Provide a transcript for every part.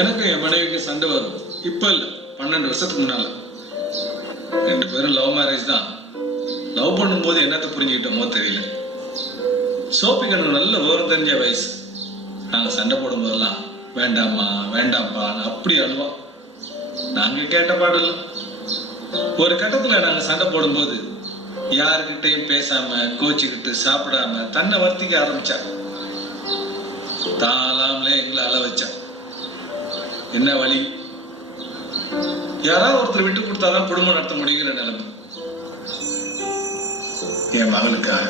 எனக்கு என் மனைவிக்கு சண்டை வரும். இப்ப இல்ல, 12 வருஷத்துக்கு முன்னால. 2 பேரும் லவ் மேரேஜ் தான். லவ் பண்ணும்போது என்னத்தை புரிஞ்சுக்கிட்டோமோ தெரியல. சோபிக்கு நல்ல விவரம் தெரிஞ்ச வயசு. நாங்க சண்டை போடும் போதெல்லாம் வேண்டாமா வேண்டாம்பா அப்படி அழுவா. நாங்க கேட்ட பாடல. ஒரு கட்டத்துல நாங்க சண்டை போடும்போது யாருக்கிட்டையும் பேசாம கோச்சிக்கிட்டு சாப்பிடாம தன்னை வர்த்திக்க ஆரம்பிச்சா. தாளாமலே எங்களை அழ வச்சா. என்ன வழி? யாராவது ஒருத்தர் விட்டு கொடுத்தாதான் குடும்பம் நடத்த முடியுங்கிற நிலைமை. என் மகளுக்காக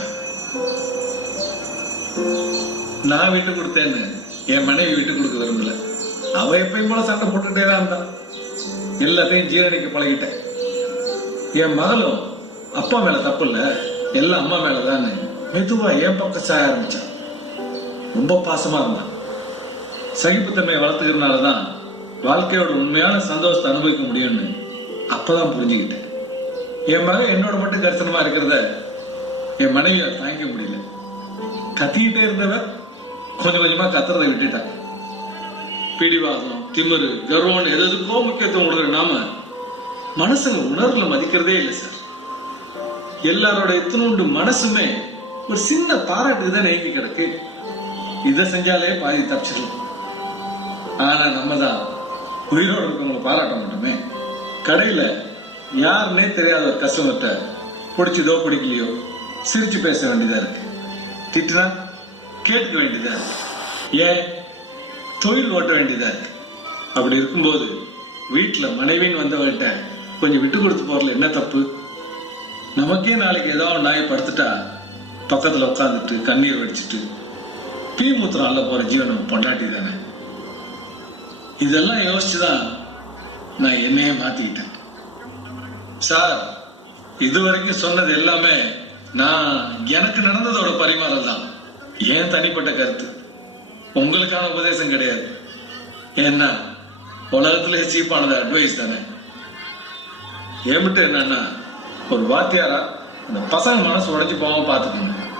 நான் விட்டு கொடுத்தேன்னு என் மனைவி விட்டு கொடுக்க விரும்பல. அவ எப்பயும் போல சண்டை போட்டுட்டே தான் இருந்தா. எல்லாத்தையும் ஜீரணிக்க பழகிட்டேன். என் மகளும் அப்பா மேல தப்பு இல்ல, எல்லாம் அம்மா மேலதான் மெதுவா என் பக்கம் சாய ஆரம்பிச்சான். ரொம்ப பாசமா இருந்தான். சகிப்புத்தன்மையை வளர்த்துக்கிறதுனாலதான் வாழ்க்கையோட உண்மையான சந்தோஷத்தை அனுபவிக்க முடியும்னு அப்பதான் புரிஞ்சுக்கிட்டேன். என் மகன் என்னோட மட்டும் கரிசனமா இருக்கிறத என் மனைவியை தாங்கிக்க முடியல. கத்திக்கிட்டே இருந்தவ கொஞ்சம் கொஞ்சமா கத்துறதை விட்டுட்டான். பிடிவாதம், திமிரு, கர்வம் எதுக்கோ முக்கியத்துவம் கொடுக்குற நாம மனசுல உணர்வுல மதிக்கிறதே இல்லை சார். எல்லாரோட இத்தனோண்டு மனசுமே ஒரு சின்ன பாராட்டுக்கு தான் நீங்கி கிடக்கு. இதை செஞ்சாலே பாதி தப்பிச்சிடலாம். ஆனா நம்ம தான் உயிரோடு இருக்கவங்களை பாராட்ட மாட்டோமே. கடையில யாருன்னே தெரியாத ஒரு கஸ்டமர்கிட்ட பிடிச்சதோ பிடிக்கலையோ சிரிச்சு பேச வேண்டியதா இருக்கு. திட்டுனா கேட்க வேண்டியதா இருக்கு. ஏன் தொழில் ஓட்ட வேண்டியதா இருக்கு. அப்படி இருக்கும்போது வீட்டுல மனைவின்னு வந்தவள்கிட்ட கொஞ்சம் விட்டு கொடுத்து போறதுல என்ன தப்பு? நமக்கே நாளைக்கு ஏதாவது நாய் படுத்துட்டா பக்கத்துல உட்காந்துட்டு கண்ணீர் வடிச்சிட்டு பீ மூத்திரம் அல்ல போற ஜீவனம் பொண்டாட்டி தானே. இதெல்லாம் யோசிச்சுதான் நான் என்னையே மாத்திக்கிட்டேன் சார். இதுவரைக்கும் சொன்னது எல்லாமே நான் எனக்கு நடந்ததோட பரிமாறல் தான். ஏன் தனிப்பட்ட கருத்து, உங்களுக்கான உபதேசம் கிடையாது. ஏன்னா உலகத்திலே சீப்பானது அட்வைஸ் தானே. ஏமிட்டு என்னன்னா ஒரு வாத்தியாரா அந்த பசங்க மனசு உடைஞ்சு போகாம பாத்துக்கணும்.